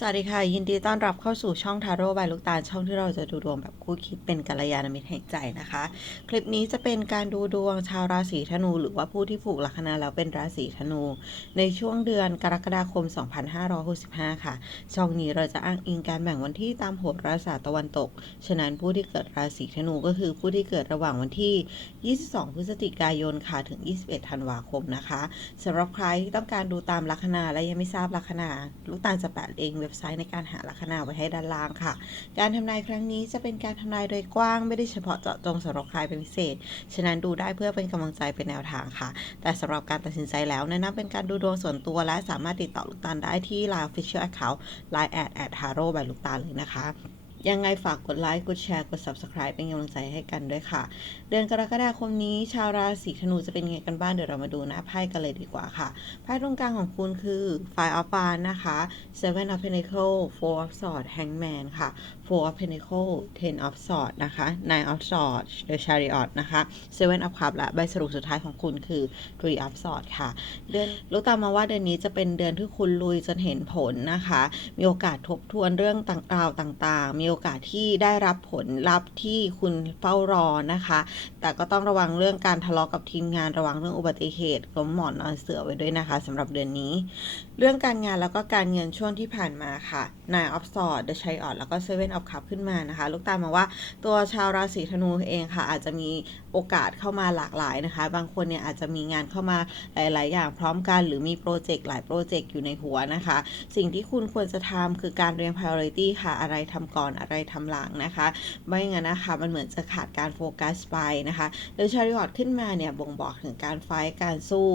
สวัสดีค่ะ ยินดีต้อนรับเข้าสู่ช่องทาโร่บายลูกตาลช่องที่เราจะดูดวงแบบคู่คิดเป็นกัลยาณมิตรแห่งใจนะคะ คลิปนี้จะเป็นการดูดวงชาวราศีธนู หรือว่าผู้ที่ผูกลัคนาแล้วเป็นราศีธนู ในช่วงเดือนกรกฎาคม 2565 ค่ะ ช่องนี้เราจะอ้างอิงการแบ่งวันที่ตามโหราศาสตร์ตะวันตก ฉะนั้นผู้ที่เกิดราศีธนูก็คือผู้ที่เกิดระหว่างวันที่ 22 พฤศจิกายนค่ะถึง 21 ธันวาคมนะคะสำหรับใครที่ต้องการดูตามลัคนาและยังไม่ทราบลัคนา ลูกตาลจะแปะเองเว็บไซต์ในการหาลัคนาไว้ให้ด้านล่างค่ะ การทำนายครั้งนี้จะเป็นการทำนายโดยกว้างไม่ได้เฉพาะเจาะจงสำหรับใครเป็นพิเศษ ฉะนั้นดูได้เพื่อเป็นกำลังใจเป็นแนวทางค่ะ แต่สำหรับการตัดสินใจแล้วแนะนำเป็นการดูดวงส่วนตัวและสามารถติดต่อลูกตาลได้ที่ Line Official Account Line at at haro by ลูกตาลเลยนะคะ ยังไงฝากกดไลค์ กดแชร์ กด Subscribe เป็นกำลังใจให้กันด้วยค่ะ เดือนกรกฎาคมนี้ ชาวราศีธนูจะเป็นยังไงกันบ้าง เดี๋ยวเรามาดูหน้าไพ่กันเลยดีกว่าค่ะ ไพ่ตรงกลางของคุณคือ Five of Wands นะคะ Seven of Pentacles Four of Swords Hangman ค่ะ Four of Pentacles Ten of Swords นะคะ Nine of Swords The Chariot นะคะ Seven of Cups และใบสรุปสุดท้ายของคุณคือ Three of Swords ค่ะ เดือนลูกตามมาว่าเดือนนี้จะเป็นเดือนที่คุณลุยจนเห็นผลนะคะ มีโอกาสทบทวนเรื่องต่างราวต่างๆมีโอกาสที่ได้รับผลลัพธ์ที่คุณเฝ้ารอนะคะ แต่ก็ต้องระวังเรื่องการทะเลาะกับทีมงานระวังเรื่องอุบัติเหตุล้มหมอนนอนเสือไว้ด้วยนะคะสำหรับเดือนนี้ เรื่องการงานแล้วก็การเงินช่วงที่ผ่านมาค่ะ Nine of Swords The Chariot แล้วก็ Seven of Cups ขึ้นมานะคะ ลูกตามมาว่าตัวชาวราศีธนูเองค่ะ อาจจะมีโอกาสเข้ามาหลากหลายนะคะ บางคนเนี่ยอาจจะมีงานเข้ามาหลาย ๆ อย่างพร้อมกัน หรือมีโปรเจกต์หลายโปรเจกต์อยู่ในหัวนะคะ สิ่งที่คุณควรจะทำคือการเรียง priority ค่ะ อะไรทำก่อนอะไรทำหลังนะคะ ไม่งั้นนะคะมันเหมือนจะขาดการโฟกัสไปนะคะโดยชาริออตขึ้นมาเนี่ยบ่งบอกถึงการไฟการสู้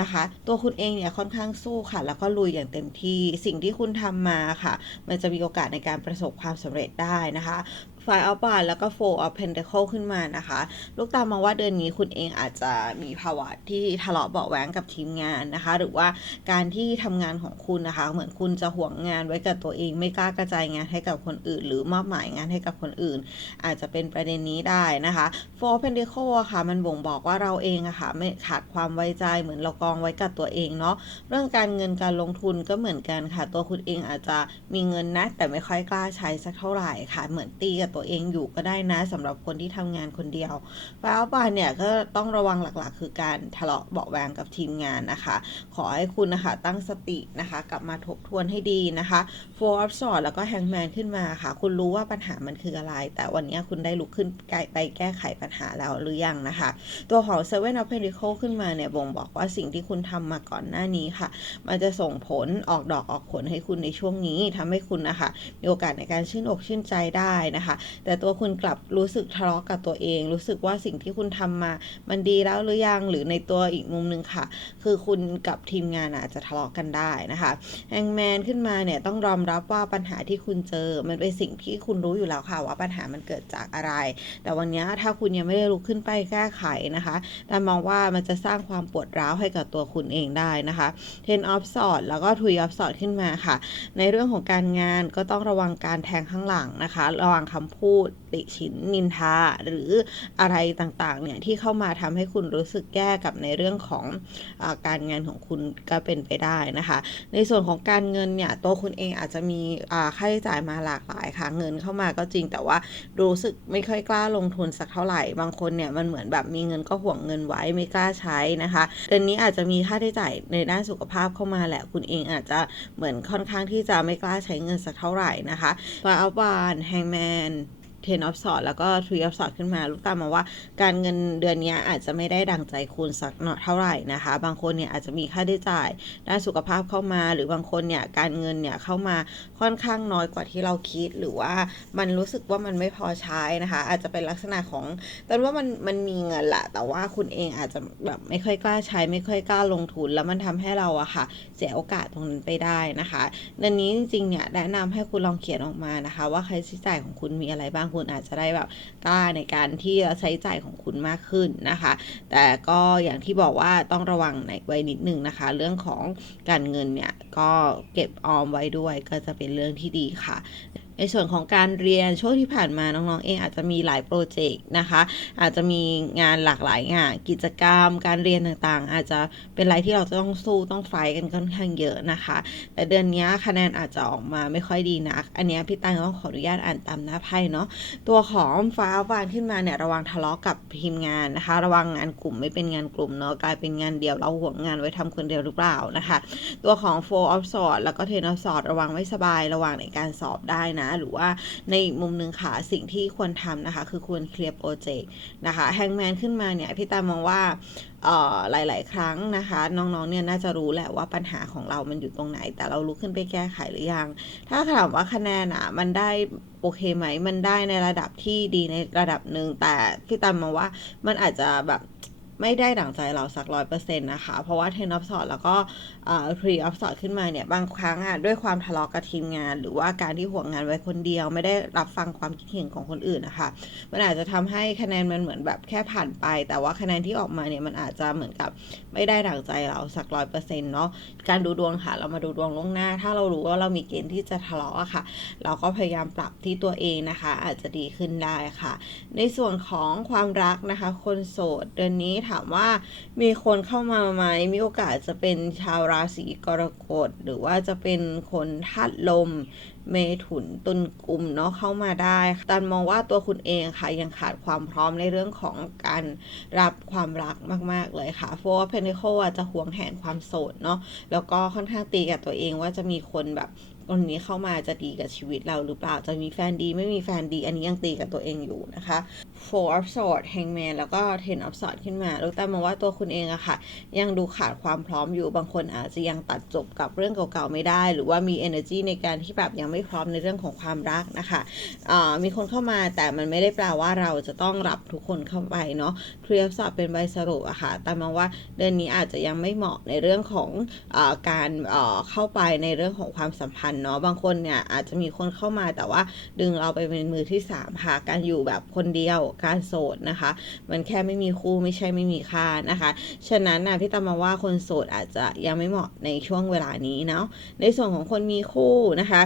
นะคะ ตัวคุณเองเนี่ยค่อนข้างสู้ค่ะ แล้วก็ลุยอย่างเต็มที่สิ่งที่คุณทำมาค่ะ มันจะมีโอกาสในการประสบความสำเร็จได้นะคะ ไฟออฟบาแล้วก็โฟออฟเพนเดเคิลขึ้นมานะคะ ลูกตามมาว่าเดือนนี้คุณเองอาจจะมีภาวะที่ทะเลาะเบาะแว้งกับทีมงานนะคะ หรือว่าการที่ทำงานของคุณนะคะ เหมือนคุณจะห่วงงานไว้กับตัวเองไม่กล้ากระจายงานให้กับคนอื่น หรือมอบหมายงานให้กับคนอื่น อาจจะเป็นประเด็นนี้ได้นะคะโฟเพนเดเคิลอะค่ะ มันบ่งบอกว่าเราเองอะค่ะไม่ขาดความไว้ใจเหมือนเรากองไว้กับตัวเองเนาะเรื่องการเงินการลงทุนก็เหมือนกันค่ะ ตัวคุณเองอาจจะมีเงินนะแต่ไม่ค่อยกล้าใช้สักเท่าไหร่ค่ะเหมือนตีกับตัวเองอยู่ก็ได้นะสำหรับคนที่ทำงานคนเดียวฟ้าบานเนี่ยก็ต้องระวังหลักๆ คือการทะเลาะเบาะแวงกับทีมงานนะคะ ขอให้คุณนะคะตั้งสตินะคะกลับมาทบทวนให้ดีนะคะ Four of Swords แล้วก็ Hangman ขึ้นมาค่ะ คุณรู้ว่าปัญหามันคืออะไร แต่วันนี้คุณได้ลุกขึ้นไปแก้ไขปัญหาแล้วหรือยังนะคะ ตัวของ Seven of Pentacles ขึ้นมาเนี่ยบ่งบอกว่าสิ่งที่คุณทำมาก่อนหน้านี้ค่ะ มันจะส่งผลออกดอกออกผลให้คุณในช่วงนี้ทำให้คุณนะคะ มีโอกาสในการชื่นอกชื่นใจได้นะคะแต่ตัวคุณกลับรู้สึกทะเลาะกับตัวเอง รู้สึกว่าสิ่งที่คุณทำมา มันดีแล้วหรือยังหรือในตัวอีกมุมหนึงค่ะ คือคุณกับทีมงานอาจจะทะเลาะกันได้นะคะแฮงแมนขึ้นมาเนี่ยต้องยอมรับว่าปัญหาที่คุณเจอ มันเป็นสิ่งที่คุณรู้อยู่แล้วค่ะว่าปัญหามันเกิดจากอะไร แต่วันนี้ถ้าคุณยังไม่ได้ลุกขึ้นไปแก้ไขนะคะแต่มองว่ามันจะสร้างความปวดร้าวให้กับตัวคุณเองได้นะคะ Ten of Swords แล้วก็ Three of Swords ขึ้นมาค่ะ ในเรื่องของการงานก็ต้องระวังการแทงข้างหลังนะคะ ระวังคำพูด ติฉินนินทา หรืออะไรต่างๆเนี่ยที่เข้ามาทำให้คุณรู้สึกแย่กับในเรื่องของอาการงานของคุณก็เป็นไปได้นะคะ ในส่วนของการเงินเนี่ยตัวคุณเองอาจจะมีค่าใช้จ่ายมาหลากหลายค่ะเงินเข้ามาก็จริง แต่ว่ารู้สึกไม่ค่อยกล้าลงทุนสักเท่าไหร่บางคนเนี่ยมันเหมือนแบบมีเงินก็ห่วงเงินไว้ไม่กล้าใช้นะคะเดือนนี้อาจจะมีค่าใช้จ่ายในด้านสุขภาพเข้ามาแหละคุณเองอาจจะเหมือนค่อนข้างที่จะไม่กล้าใช้เงินสักเท่าไหร่นะคะฟาอับานแฮงแมน เทนออฟสอดแล้วก็ทรีออฟสอดขึ้นมา ลูกตามมาว่าการเงินเดือนนี้อาจจะไม่ได้ดังใจคุณสักหนอเท่าไหร่นะคะ บางคนเนี่ยอาจจะมีค่าใช้จ่ายด้านสุขภาพเข้ามา หรือบางคนเนี่ยการเงินเนี่ยเข้ามาค่อนข้างน้อยกว่าที่เราคิด หรือว่ามันรู้สึกว่ามันไม่พอใช้นะคะ อาจจะเป็นลักษณะของแต่ว่ามันมันมีเงินแหละแต่ว่าคุณเองอาจจะแบบไม่ค่อยกล้าใช้ ไม่ค่อยกล้าลงทุน แล้วมันทำให้เราอะค่ะ เสียโอกาสตรงนั้นไปได้นะคะเดือนนี้จริงๆเนี่ยแนะนำให้คุณลองเขียนออกมานะคะ ว่าค่าใช้จ่ายของคุณมีอะไรบ้างคุณอาจจะได้แบบกล้าในการที่จะใช้จ่ายของคุณมากขึ้นนะคะ แต่ก็อย่างที่บอกว่าต้องระวังในไว้นิดนึงนะคะ เรื่องของการเงินเนี่ยก็เก็บออมไว้ด้วยก็จะเป็นเรื่องที่ดีค่ะ ในส่วนของการเรียนช่วงที่ผ่านมาน้องๆเองอาจจะมีหลายโปรเจกต์นะคะ อาจจะมีงานหลากหลายงานกิจกรรม การเรียนต่างๆ อาจจะเป็นอะไรที่เราจะต้องสู้ต้องไฟกันค่อนข้างเยอะนะคะ แต่เดือนนี้คะแนนอาจจะออกมาไม่ค่อยดีนัก อันนี้พี่ตังต้องขออนุญาตอ่านตามหน้าไพ่เนาะตัวของฟ้าบานขึ้นมาเนี่ยระวังทะเลาะกับทีมงานนะคะ ระวังงานกลุ่มไม่เป็นงานกลุ่มเนาะกลายเป็นงานเดียวเราห่วงงานไว้ทำคนเดียวหรือเปล่านะคะ ตัวของ four of swords แล้วก็ ten of swords ระวังไม่สบายระวังในการสอบได้นะหรือว่าในอีกมุมหนึ่งค่ะ สิ่งที่ควรทำนะคะ คือควรเคลียร์โปรเจกต์นะคะแฮงแมนขึ้นมาเนี่ย พี่ตามองว่าหลาย ๆ ครั้งนะคะ น้อง ๆ เนี่ยน่าจะรู้แหละว่าปัญหาของเรามันอยู่ตรงไหน แต่เราลุกขึ้นไปแก้ไขหรือยัง ถ้าถามว่าคะแนนอะมันได้โอเคไหม มันได้ในระดับที่ดีในระดับหนึ่งแต่พี่ตามมองว่ามันอาจจะแบบ ไม่ได้ดั่งใจเราสักร้อยเปอร์เซ็นต์นะคะ เพราะว่าเทนออฟสอดแล้วก็พรีออฟสอดขึ้นมาเนี่ยบางครั้งอะด้วยความทะเลาะกับทีมงาน หรือว่าการที่ห่วงงานไว้คนเดียว ไม่ได้รับฟังความคิดเห็นของคนอื่นนะคะ มันอาจจะทำให้คะแนนมันเหมือนแบบแค่ผ่านไป แต่ว่าคะแนนที่ออกมาเนี่ยมันอาจจะเหมือนกับไม่ได้ดั่งใจเราสักร้อยเปอร์เซ็นต์เนาะการดูดวงค่ะ เรามาดูดวงล่วงหน้า ถ้าเรารู้ว่าเรามีเกณฑ์ที่จะทะเลาะอะค่ะ เราก็พยายามปรับที่ตัวเองนะคะ อาจจะดีขึ้นได้ค่ะ ในส่วนของความรักนะคะ คนโสดเดือนนี้ถามว่ามีคนเข้ามาไหมมีโอกาสจะเป็นชาวราศีกรกฎหรือว่าจะเป็นคนธาตุลม เมถุนตุลกุมเนาะเข้ามาได้ตันมองว่าตัวคุณเองค่ะยังขาดความพร้อมในเรื่องของการรับความรักมากๆเลยค่ะเพราะว่าเพน t คจะห่วงแหนความโสดเนาะแล้วก็ค่อนข้างตีกับตัวเองว่าจะมีคนแบบ คนนี้เข้ามาจะดีกับชีวิตเราหรือเปล่าจะมีแฟนดี ไม่มีแฟนดี อันนี้ยังตีกับตัวเองอยู่นะคะ four of swords hangman แล้วก็ ten of swords ขึ้นมาลูกตามองว่าตัวคุณเองอะค่ะ ยังดูขาดความพร้อมอยู่บางคนอาจจะยังตัดจบกับเรื่องเก่าๆไม่ได้ หรือว่ามี energy ในการที่แบบยังไม่พร้อมในเรื่องของความรักนะคะะมีคนเข้ามาแต่มันไม่ได้แปลว่าเราจะต้องรับทุกคนเข้าไปเนาะ three of swords เป็นใบสรุปอะค่ะแต่มองว่าเดือนนี้อาจจะยังไม่เหมาะในเรื่องของอการเข้าไปในเรื่องของความสัมพันธ์เนาะบางคนเนี่ยอาจจะมีคนเข้ามาแต่ว่าดึงเราไปเป็นมือที่3ค่ะการอยู่แบบคนเดียวการโสดนะคะ มันแค่ไม่มีคู่ไม่ใช่ไม่มีค่านะคะ ฉะนั้นนะพี่ตามาว่าคนโสดอาจจะยังไม่เหมาะในช่วงเวลานี้เนาะในส่วนของคนมีคู่นะคะ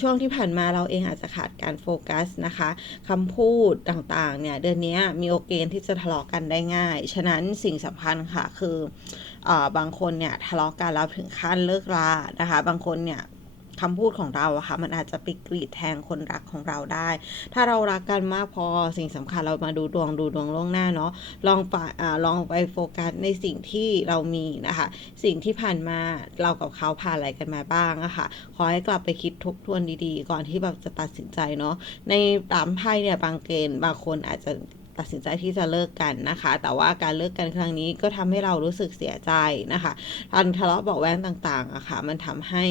ช่วงที่ผ่านมาเราเองอาจจะขาดการโฟกัสนะคะคำพูดต่างๆเนี่ยเดือนนี้มีโอกาสที่จะทะเลาะกันได้ง่าย ฉะนั้นสิ่งสำคัญค่ะคือบางคนเนี่ยทะเลาะกันแล้วถึงขั้นเลิกรานะคะ บางคนเนี่ย คำพูดของเราอะค่ะมันอาจจะไปกรีดแทงคนรักของเราได้ ถ้าเรารักกันมากพอสิ่งสำคัญเรามาดูดวงดูดวงล่วงหน้าเนาะลองไปอ่าลองไปโฟกัสในสิ่งที่เรามีนะคะ สิ่งที่ผ่านมาเรากับเขาผ่านอะไรกันมาบ้างอะค่ะขอให้กลับไปคิดทบทวนดีๆ ก่อนที่แบบจะตัดสินใจเนาะในตามไพ่เนี่ยบางเกณฑ์บางคนอาจจะตัดสินใจที่จะเลิกกันนะคะ แต่ว่าการเลิกกันครั้งนี้ก็ทำให้เรารู้สึกเสียใจนะคะการทะเลาะเบาแว้งต่างๆอะคะ่ะ มันทำให้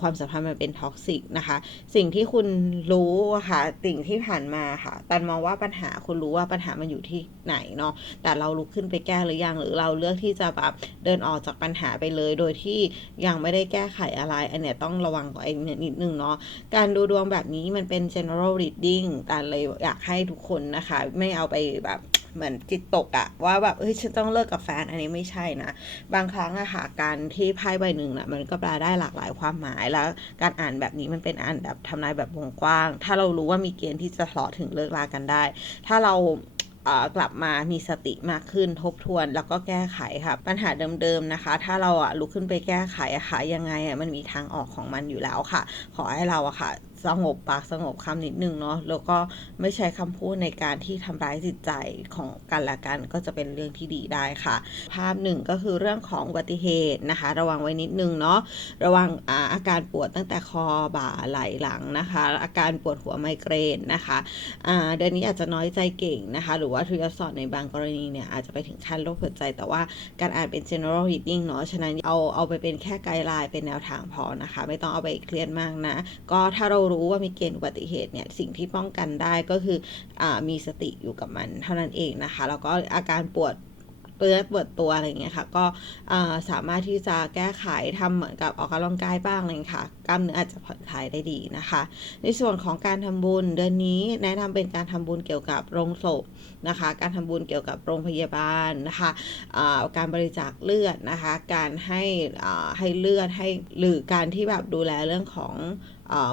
ความสัมพันธ์มันเป็นท็อกซิกนะคะ สิ่งที่คุณรู้ค่ะสิ่งที่ผ่านมาค่ะตันมองว่าปัญหาคุณรู้ว่าปัญหามันอยู่ที่ไหนเนาะแต่เราลุกขึ้นไปแก้หรือยังหรือเราเลือกที่จะแบบเดินออกจากปัญหาไปเลย โดยที่ยังไม่ได้แก้ไขอะไร อันเนี้ยต้องระวังตัวเองนิดนึงเนาะการดูดวงแบบนี้มันเป็น general reading แต่เลยอยากให้ทุกคนนะคะ ไม่เอาไปแบบ เหมือนจิตตกอะว่าแบบเฮ้ยฉันต้องเลิกกับแฟนอันนี้ไม่ใช่นะบางครั้งอะค่ะการที่ไพ่ใบหนึ่งนะมันก็แปลได้หลากหลายความหมายแล้ว การอ่านแบบนี้มันเป็นอ่านแบบทำนายแบบวงกว้าง ถ้าเรารู้ว่ามีเกณฑ์ที่จะทะเลาะถึงเลิกลากันได้ ถ้าเรากลับมามีสติมากขึ้นทบทวนแล้วก็แก้ไขค่ะ ปัญหาเดิมๆนะคะ ถ้าเราอะลุกขึ้นไปแก้ไขอะค่ะยังไงอะมันมีทางออกของมันอยู่แล้วค่ะ ขอให้เราอะค่ะ สงบปากสงบคำนิดนึงเนาะแล้วก็ไม่ใช้คำพูดในการที่ทำร้ายจิตใจของกันและกันก็จะเป็นเรื่องที่ดีได้ค่ะ ภาพหนึ่งก็คือเรื่องของอุบัติเหตุนะคะ ระวังไว้นิดนึงเนาะระวังอาอาการปวดตั้งแต่คอบ่าไหล่หลังนะคะ อาการปวดหัวไมเกรนนะคะเดือนนี้อาจจะน้อยใจเก่งนะคะ หรือว่าทริยสอดในบางกรณีเนี่ยอาจจะไปถึงขั้นโรคหัวใจ แต่ว่าการอ่านเป็น general reading เนาะฉะนั้นเอาเอาไปเป็นแค่ไกด์ไลน์เป็นแนวทางพอนะคะ ไม่ต้องเอาไปเครียดมากนะก็ถ้าเรารู้ว่ามีเกณฑ์อุบัติเหตุเนี่ยสิ่งที่ป้องกันได้ก็คืออมีสติอยู่กับมันเท่านั้นเองนะคะ แล้วก็อาการปวดเปื้อนปวดตัวอะไรเงี้ยค่ะ ก็สามารถที่จะแก้ไขทำเหมือนกับออกกำลังกายบ้างเลยค่ะ กล้ามเนื้ออาจจะผ่อนคลายได้ดีนะคะ ในส่วนของการทำบุญเดือนนี้แนะนำเป็นการทำบุญเกี่ยวกับโรงศพนะคะ การทำบุญเกี่ยวกับโรงพยาบาลนะคะการบริจาคเลือดนะคะ การให้ให้เลือดให้หรือการที่แบบดูแลเรื่องของ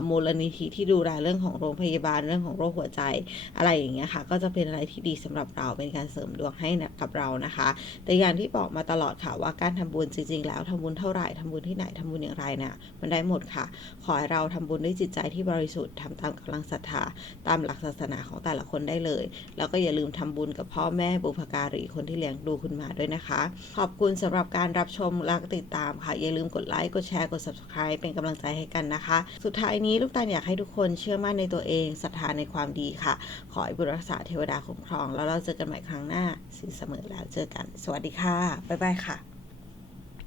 มูลนิธิที่ดูแลเรื่องของโรงพยาบาลเรื่องของโรคหัวใจอะไรอย่างเงี้ยค่ะ ก็จะเป็นอะไรที่ดีสำหรับเราเป็นการเสริมดวงให้กับเรานะคะ แต่อย่างที่บอกมาตลอดค่ะว่าการทำบุญจริง ๆ แล้วทำบุญเท่าไหร่ทำบุญที่ไหนทำบุญอย่างไรเนี่ยมันได้หมดค่ะ ขอให้เราทำบุญด้วยจิตใจที่บริสุทธิ์ทำตามกำลังศรัทธาตามหลักศาสนาของแต่ละคนได้เลย แล้วก็อย่าลืมทำบุญกับพ่อแม่บุพการีคนที่เลี้ยงดูคุณมาด้วยนะคะ ขอบคุณสำหรับการรับชมและติดตามค่ะ อย่าลืมกดไลค์กดแชร์กด subscribe เป็นกำลังใจให้กันนะคะ สุดท้ายท้ายนี้ลูกตาลอยากให้ทุกคนเชื่อมั่นในตัวเองศรัทธาในความดีค่ะ ขอให้บุญรักษาเทวดาคุ้มครอง แล้วเราเจอกันใหม่ครั้งหน้าสิเสมอแล้วเจอกัน สวัสดีค่ะ บ๊ายบายค่ะ